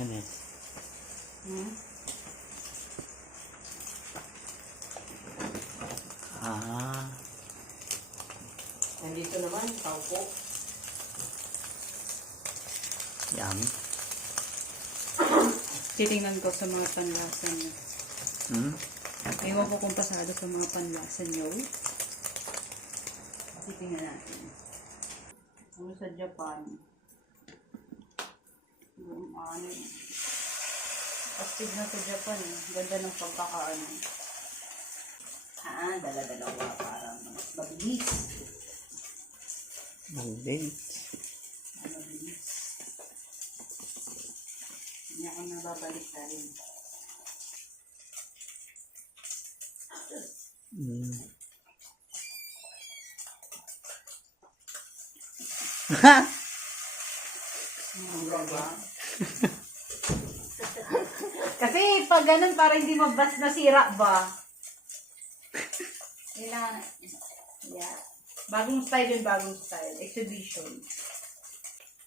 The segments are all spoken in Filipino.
Ano yan? Nandito naman, taupo. Yummy. Titingnan ko sa mga panlasa niyo. Ewan ko kung pasado sa mga panlasa niyo. Titingnan natin. Ano sa Japan? Ano yun? Astig na sa Japan eh. Ganda ng pagkakaano. Dala-dalawa parang mabilis. Maliit. Mabilis. Hindi ako nababalik na rin. Kasi pag ganun para hindi mabas nasira ba? Kailangan. Yeah. Bagong style yun, bagong style. Exhibition.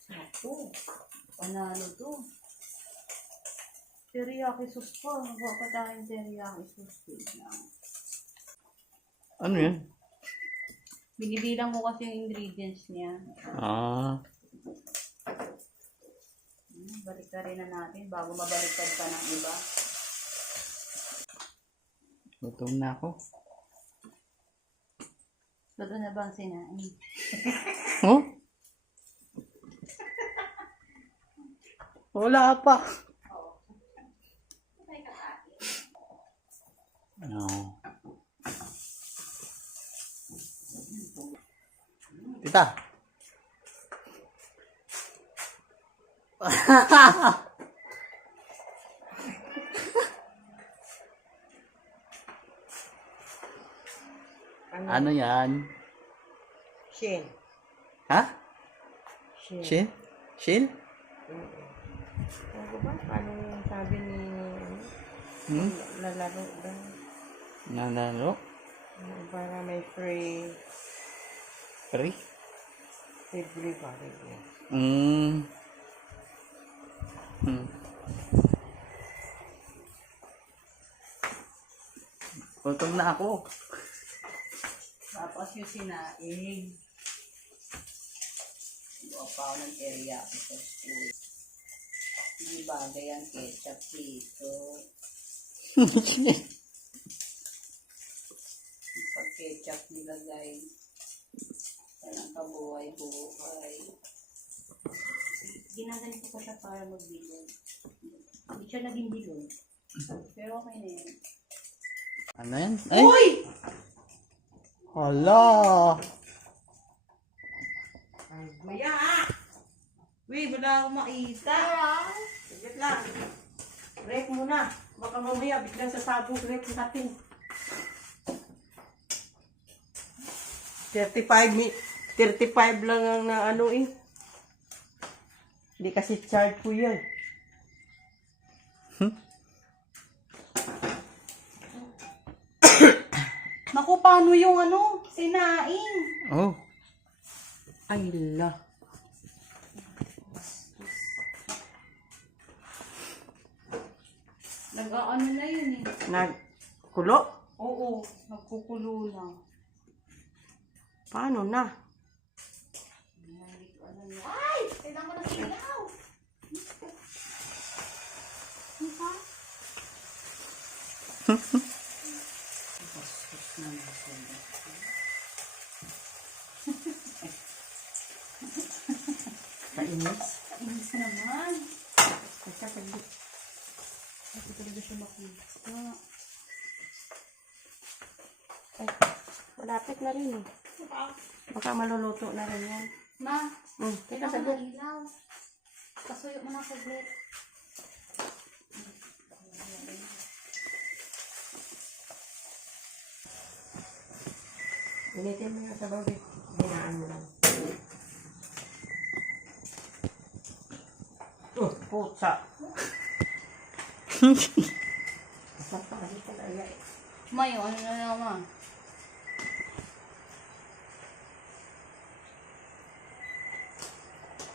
Ito. Panalo to. Teriyaki sauce pa. Magawa pa tayong teriyaki sauce. Ano yan? Binibilang ko kasi yung ingredients niya. Balik-tarin na natin bago mabaliktad pa ng iba. Gutom na ako. Luto na ba ang sinain? Oh? Wala pa. No. Tita. Ano yan? Shin. Ha? Shin. Shin? Shin? Ano ba? Paano yung sabi ni lalaro ba? Nanalo? Para may free Free? everybody. Gutom na ako. Tapos yung sinaing. Gawa pa ako ng teriyaki sauce. Hindi bagay ang ketchup dito. Pag ketchup nilagay, parang kabuhay-buhay. Ginaganito ko siya para magbilog. Hindi siya naging bilog. Pero okay na yun. Ano yan? Ay! Uy! Hala! Ay, maya! Uy, wala akong makita. Saglit lang. Break muna. Baka mamaya biglang sasabog break natin. 35 lang ang na ano eh. Hindi kasi charge ko yan. Naku, paano yung ano? Sinaing. Oh. Ay la. Nag-ano na yun eh. Nagkulo? Oo, nagkukulo na. Paano na? Ay! Kailangan ko na sigaw! Ano pa? Bastos na natin. Kainis? Kainis naman. Kasi paglit. Hindi talaga siya makita. Ay, malapit na rin eh. Baka maluluto na rin yan. Ma, Teka, kailangan saglit. na ilaw. Pasuyo mo na saglit. Initin mo yung sabaw. Hinaan mo lang. Putsa. Masapali talaga eh. Mayo, ano na naman?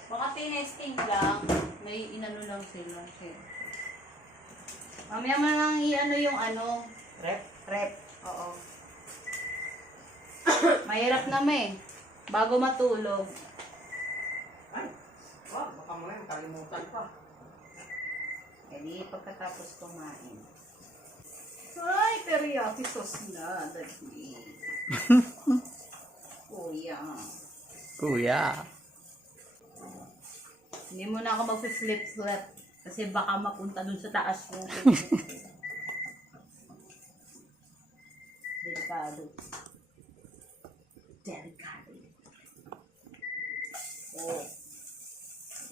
Baka tinesting lang. May inano lang sila. Mamaya mo nang i-ano yung ano. Rep. Oo. Mahirap na bago matulog. Ay, baka mo yan, kalimutan pa. E di pagkatapos kumain. Ay, teriyaki sauce na. Dali. Kuya. Kuya. Hindi mo na ako mag-flip-flip. Kasi baka mapunta dun sa taas mo. Delikado. Oh.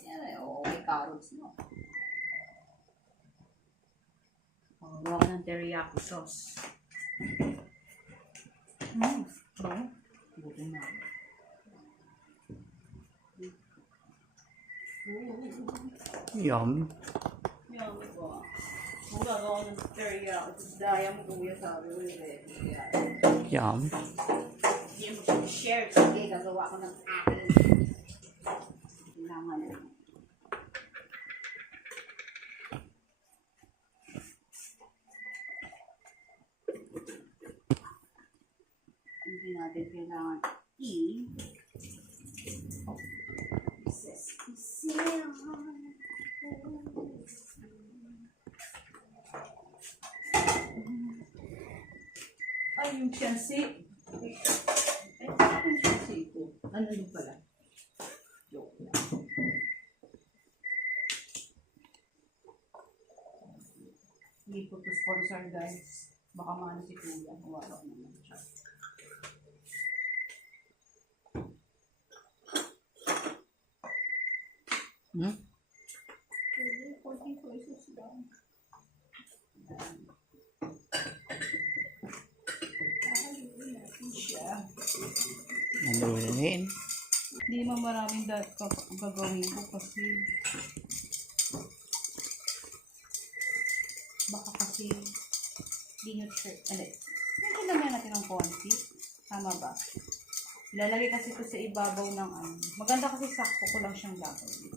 Yan ay, may carrots no. Gawa ka ng teriyaki sauce. Buti na. Yum. Yan ko. Kung gagawa ng teriyaki, daya mo kuya sabi ko Yum. Hindi mo siya share. Sige, gagawa ko ng akin. Kailangan na. Hindi natin kailangan ay, yung chansi. Ay, yung chansi ko. Ano yun pala? Joke lang. Hindi ko to sponsor, guys. Baka maano si Kuya. Wala ko naman siya. Konting soy sauce lang. Maluhin. Hindi naman maraming gagawin ko kasi baka kasi hindi nyo sure. Hindi naman natin ng konti. Tama ba? Ilalagay kasi ko sa ibabaw ng ano. Maganda kasi sakto ko lang siyang gagawin.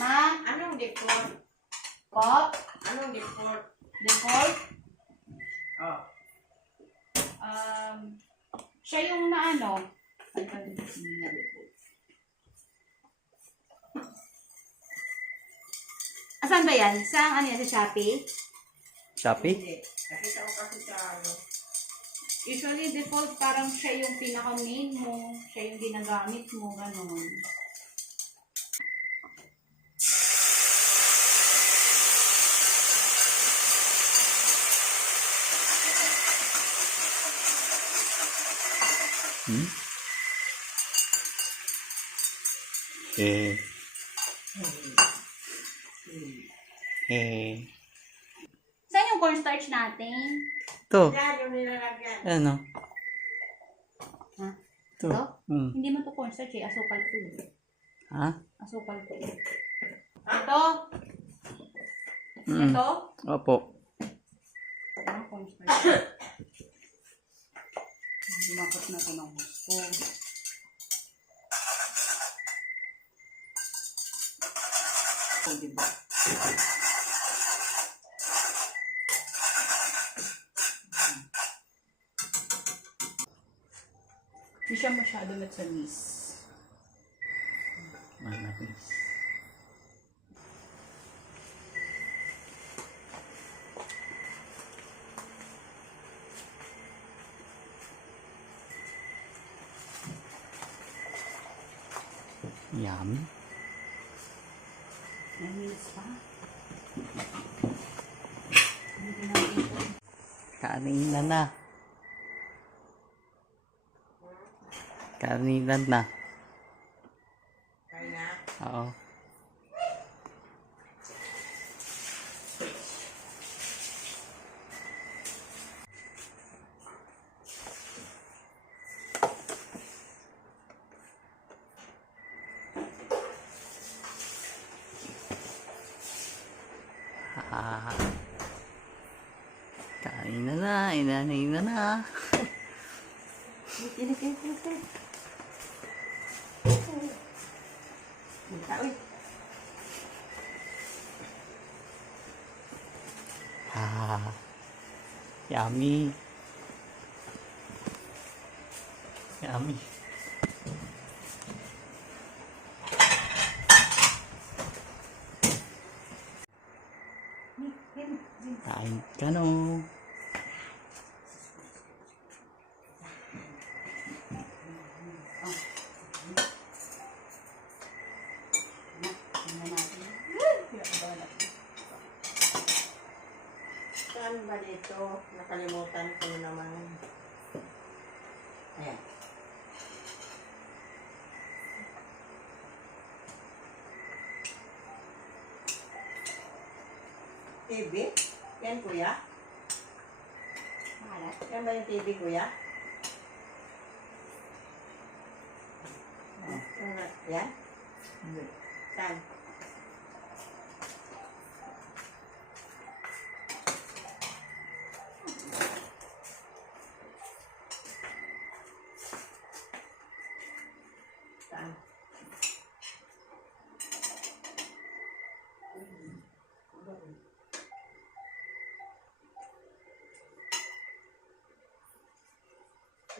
Ma? Anong default? Pop? Anong default? Default? Oh. Siya yung na ano. Ay, hindi na default. Asan ba yan? Sa ano yan? Sa Shopee? Shopee? Hindi. Nakita ko kasi sa ano. Usually, default parang siya yung pinaka-main mo. Siya yung ginagamit mo. Ganon. Saan yung cornstarch natin? Ito. Yan, yung nilalagyan. Ano? Ha? Ito. Ito? Hmm. Hindi mo to cornstarch eh. Asukal to eh. Ha? Asukal to eh. Ito? Mm. Ito? Opo. Ano cornstarch? Dumakot na ito ng gusto. O, diba? Hindi siya masyado matamis. Manamis. Yum. 9 minutes pa. Hindi natin ito. Kanina na. Kanina na. Kaya na. Oo. Kain na na, inanay na na. Kita, uy. Ah, yummy. Yummy. Kain ka no. Tingnan natin. Pinakabahan natin. Saan ba dito? Nakalimutan ko naman. Ayan. TV? Yan, kuya? Mahalat. Yan ba yung TV, kuya? Yan? Saan? Saan?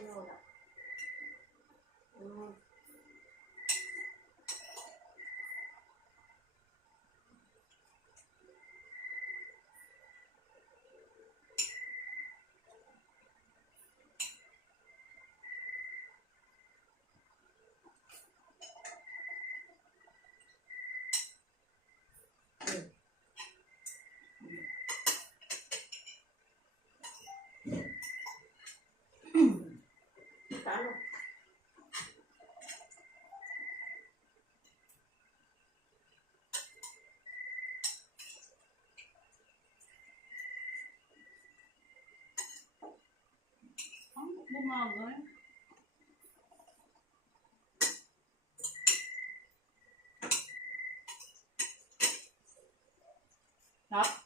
Wala. Paano? Ang bumagal. Hap.